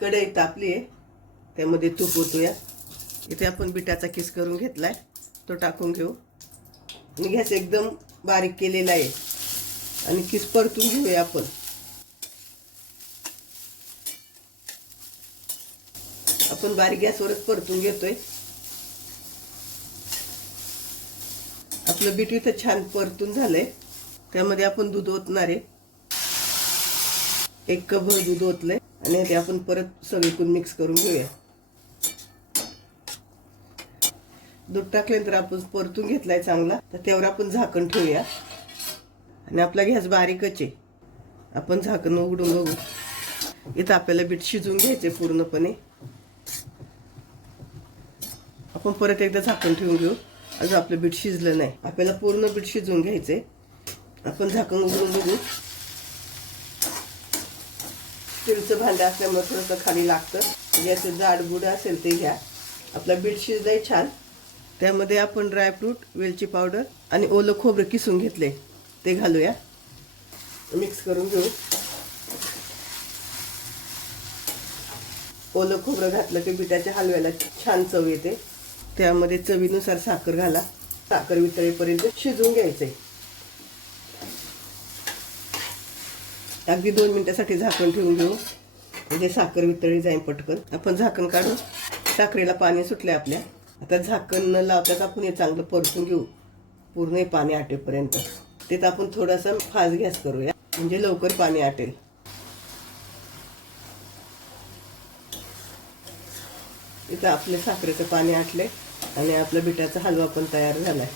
कढई तापली आहे त्यामध्ये तूप ओतूया. इथे आपण बिटाचा किस करून घेतलाय. तो टाकून घेऊ. आणि गॅस एकदम बारीक केलेला आहे. आणि किस परतून घेऊया आपण. आपण बारीक गॅसवरच परतून घेतोय. आपलं बीट इथं छान परतून झालंय. त्यामध्ये आपण दूध ओतणार आहे. एक कपभर दूध ओतलंय आणि ते आपण परत सगळीकडून मिक्स करून घेऊया. दूध टाकल्यानंतर आपण परतून घेतलाय चांगला. तर त्यावर आपण झाकण ठेवूया. आणि आपला गॅस बारीकच आहे. आपण झाकण उघडून बघू. इथं आपल्याला बीट शिजवून घ्यायचे पूर्णपणे. आपण परत एकदा झाकण ठेवून घेऊ. अजून आपलं बीट शिजलं नाही. आपल्याला पूर्ण बीट शिजवून घ्यायचे आपण झाकण उघडून बघू. स्टीलचं भांडं असल्यामुळे थोडंसं खाली लागतं. म्हणजे असं जाडबुड असेल ते घ्या. आपला बीट शिजलाय छान. त्यामध्ये आपण ड्रायफ्रूट वेलची पावडर आणि ओलं खोबरं किसून घेतले ते घालूया. मिक्स करून घेऊ. ओलं खोबरं घातलं की बिटाच्या हलव्याला छान चव येते. त्यामध्ये चवीनुसार साखर घाला. साखर वितळेपर्यंत शिजवून घ्यायचंय. अगदी दोन मिनिटासाठी झाकण ठेवून घेऊ. म्हणजे साखर वितळी जाईल पटकन. आपण झाकण काढू. साखरेला पाणी सुटले आपल्या. आता झाकण न लावताच आपण हे चांगलं परतून घेऊ. पूर्ण हे पाणी आटेपर्यंत. तिथं आपण थोडासा फास्ट गॅस करूया. म्हणजे लवकर पाणी आटेल. इथं आपले साखरेचं पाणी आटले आणि आपलं बिटाचा हलवा पण तयार झालाय.